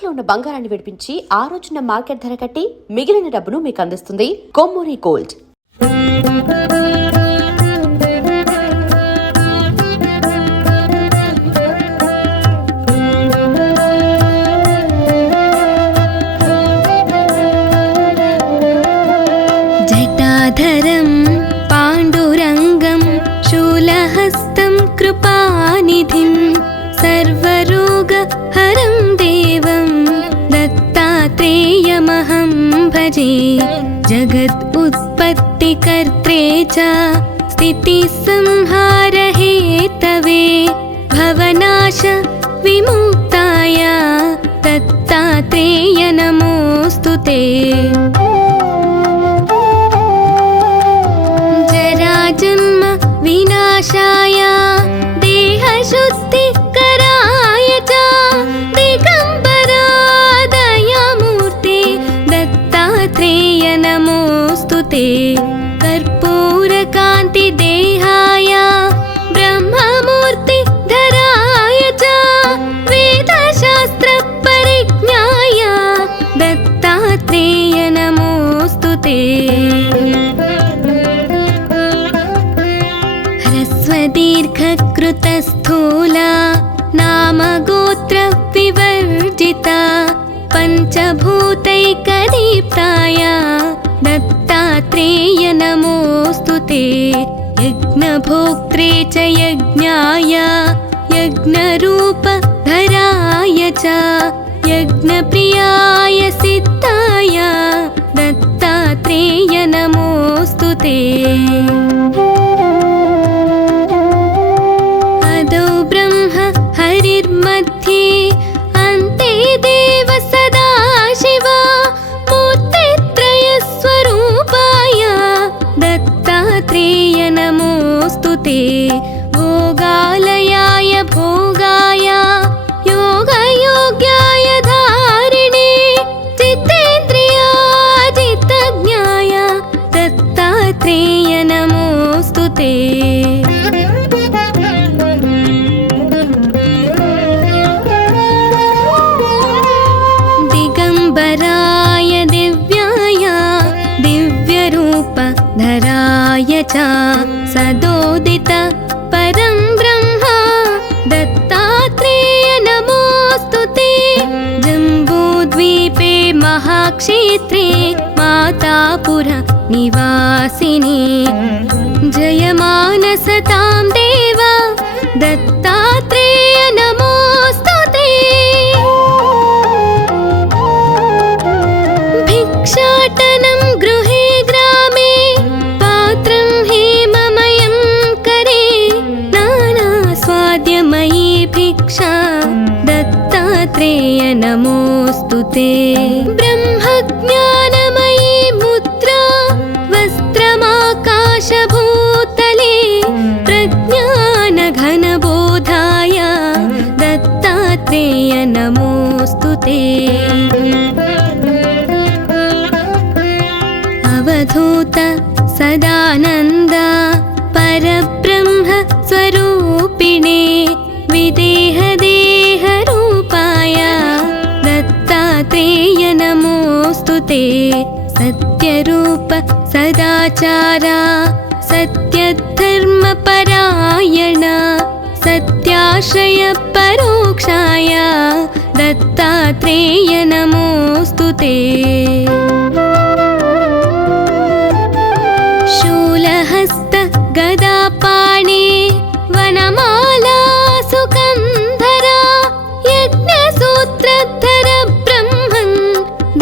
తాకట్లో ఉన్న బంగారాన్ని విడిపించి ఆ రోజున మార్కెట్ ధర కట్టి మిగిలిన డబ్బును మీకు అందిస్తుంది కొమ్మూరి గోల్డ్. జటాధరం పాండురంగం శూలహస్తం కృపానిధిం సర్వరోగహరం దేవం దత్తాత్రేయమహం భజే. జగద్ ఉత్పత్తికర్త్రే చ స్థితిసంహార హేతవే భవనాశ విముక్తాయ దత్తాత్రేయ నమోస్తుతే. జరాజన్మ వినాశాయ దేహశుద్ధికరాయ చ దిగంబరా దయామూర్తే దత్తాత్రేయ నమోస్తుతే. కర్పూరకాంతి దేహాయ బ్రహ్మమూర్తి ధరాయ చ వేదశాస్త్ర పరిజ్ఞాయ దత్తాత్రేయ నమోస్తుతే. హ్రస్వదీర్ఘకృతస్థూలా నామగోత్ర వివర్జితా పంచభూతైకదీప్తాయ దత్తాత్రేయ నమోస్తుతే. యజ్ఞభోక్త్రే చ యజ్ఞాయ యజ్ఞరూపధరాయ చ యజ్ఞప్రియాయ సిద్ధాయ దత్తాత్రేయ నమోస్తుతే. అదో బ్రహ్మ హరిర్मध्ये अन्ते देव सदाशिव मूर्तित्रयस्वरूपाय दत्तात्रेय नमोस्तुते. भोगालयाय भोगाय योगयोग्याय धारिणे चित्तेन्द्रियाजितज्ञाय दत्तात्रेय नमोस्तुते. दिगंबराय दिव्याय दिव्यरूपधराय च सदोदित परं ब्रह्म दत्तात्रेय नमोस्तुते. जम्बूद्वीपे महाक्षेत्रे मातापुर निवासिने जयमानसतां देव दत्तात्रेय नमोस्तुते. भिक्षाटनं गृहे ग्रामे पात्रं हेममयं करे नानास्वाद्यमयी भिक्षा दत्तात्रेय नमोस्तुते. ब्रह्मज्ञानमयी मुद्रा वस्त्रमाकाशभूतले प्रज्ञानघनबोधाय दत्तात्रेय नमोस्तुते. अवधूत सदानन्द परब्रह्म स्वरूपिणे विदेहदेहरूपाय दत्तात्रेय नमोस्तुते. सत्यरूप सदाचार सत्यधर्मपरायण सत्याश्रय परोक्षाय दत्तात्रेय नमोस्तुते. शूलहस्त गदापाणे वनमाला सुकन्धरा यज्ञसूत्रधर ब्रह्मन्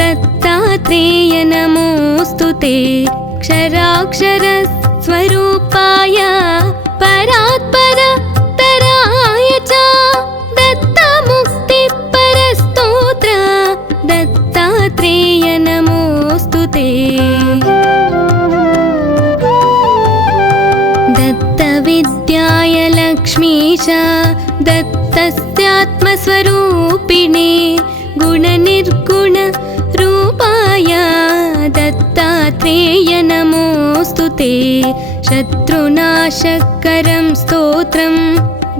दत्तात्रेय नमोस्तुते. क्षराक्षर स्वरूपाय परात्पर तराय च दत्तमुक्तिपरस्तोत्र दत्तात्रेय नमोस्तुते. दत्तविद्याय लक्ष्मीश दत्तस्यात्मस्वरूपिणे गुणनिर्गुण रूपाय दत्तात्रेय नमोस्तुते. शत्रुनाशकरं स्तोत्रं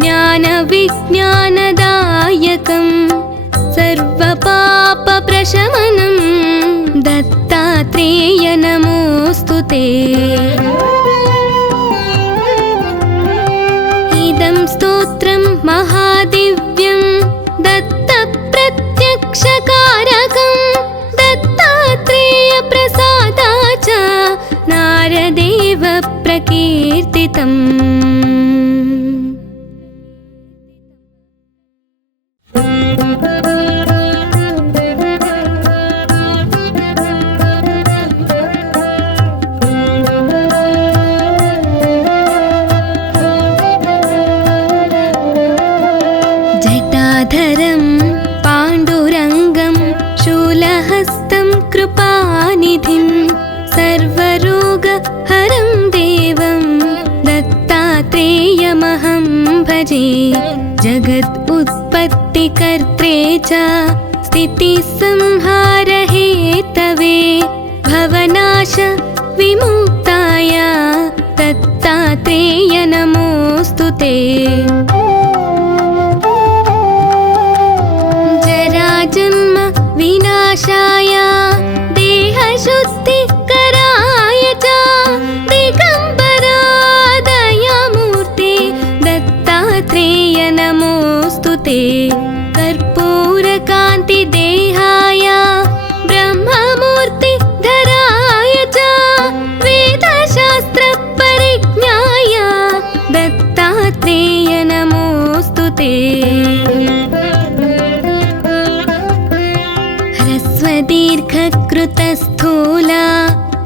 ज्ञानविज्ञानदायकं सर्वपा शमनं दत्तात्रेय नमोऽस्तु ते। इदं स्तोत्रं महादिव्यं दत्तप्रत्यक्षकारकं दत्तात्रेय प्रसादाच नारदेव प्रकीर्तितम्। जटाधरं पाण्डुरङ्गं शूलहस्तं कृपानिधिं सर्वरोगहरं देवं दत्तात्रेयमहं भजे। जगत् उत्पत्तिकर्त्रे च स्थितिसंहारहेतवे भवनाश विमुक्ताय दत्तात्रेय नमोऽस्तु ते। जन्म विनाशाय देहशुद्धिकराय च दिगम्बरा दयामूर्ते दत्तात्रेय नमोऽस्तु ते। कर्पूरकान्तिदेहाय ब्रह्ममूर्तिधराय च वेदशास्त्रपरिज्ञाय दत्तात्रेय नमोऽस्तु ते। दीर्घकृतस्थूला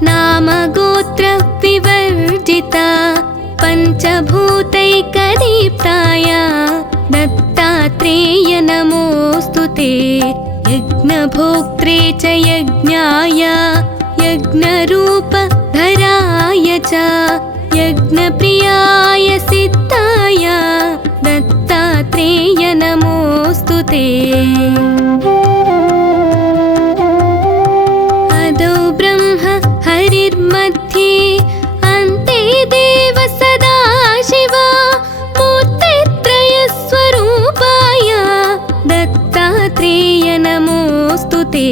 नामगोत्र विवर्जिता पञ्चभूतैकदीप्ताय दत्तात्रेय नमोऽस्तु ते। यज्ञभोक्त्रे च यज्ञाय यज्ञरूपधराय च यज्ञप्रियाय सिद्धाय दत्तात्रेय नमोऽस्तु ते। हरिर्मध्ये अन्ते देव सदाशिव मूर्तित्रयस्वरूपाय दत्तात्रेय नमोऽस्तु ते।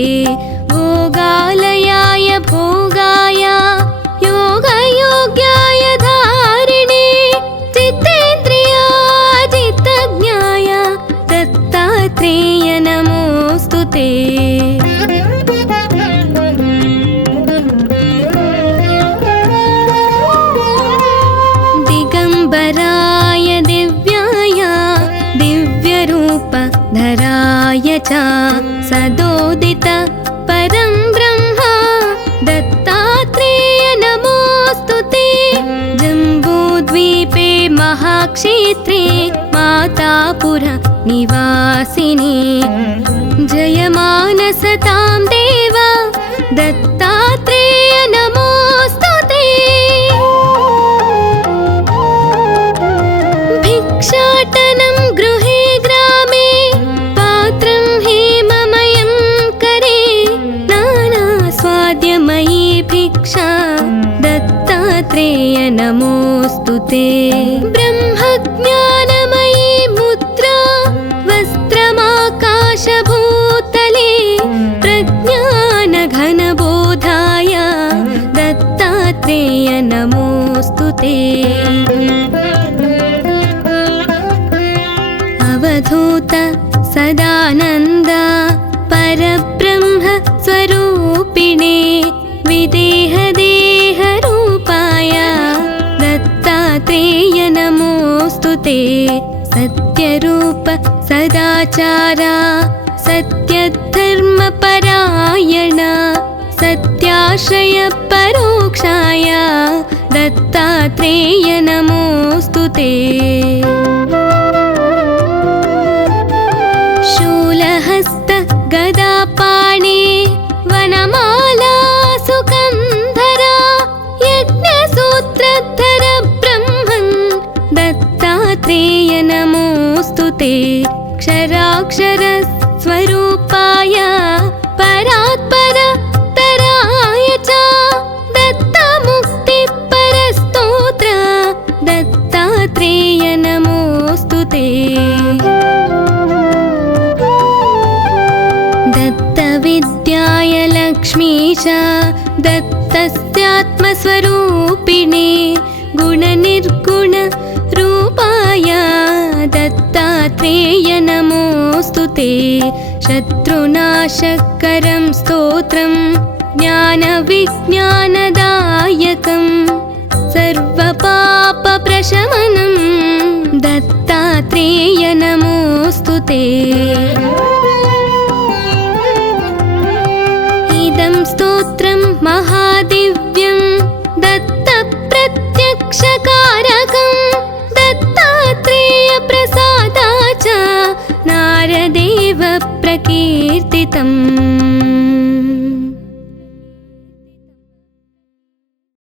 भोगालयाय भोगाय योगयोग्याय धारिणे चित्तेन्द्रियाजितज्ञाय दत्तात्रेय नमोऽस्तु ते। दिगम्बराय दिव्याय दिव्यरूपधराय च सदोदित परं ब्रह्म दत्तात्रेय नमोऽस्तु ते। जम्बूद्वीपे महाक्षेत्रे मातापुर निवासिने जयमानसतां देव दत्तात्रेय नमोऽस्तु ते। भिक्षाटनं गृहे ग्रामे पात्रं हेममयं करे नानास्वाद्यमयी भिक्षा दत्तात्रेय नमोऽस्तु ते। ब्रह्मज्ञानमयी मुद्रा वस्त्रमाकाशभूतले प्रज्ञानघनबोधाय दत्तात्रेय नमोऽस्तु ते। अवधूत सदानन्द परब्रह्म स्वरूपिणे विदेहदेहरूपाय दत्तात्रेय नमोऽस्तु ते। सत्यरूप सदाचार सत्यधर्मपरायण सत्याश्रय परोक्षाय दत्तात्रेय नमोऽस्तु ते। शूलहस्त गदापाणे वनमाला सुकन्धरा यज्ञसूत्रधर ब्रह्मन् दत्तात्रेय नमोऽस्तु ते। क्षराक्षर स्वरूपाय परात्पर तराय च दत्तमुक्तिपरस्तोत्र दत्तात्रेय नमोऽस्तु ते। विद्याय लक्ष्मीश दत्तस्यात्मस्वरूपिणे गुणनिर्गुण रूपाय दत्तात्रेय नमोऽस्तु ते। शत्रुनाशकरं स्तोत्रं ज्ञानविज्ञानदायकं सर्वपापप्रशमनं दत्तात्रेय नमोऽस्तु ते। इदं स्तोत्रं महादिव्यं दत्तप्रत्यक्षकारकं दत्तात्रेयप्रसादाच्च नारदेव प्रकीर्तितम्।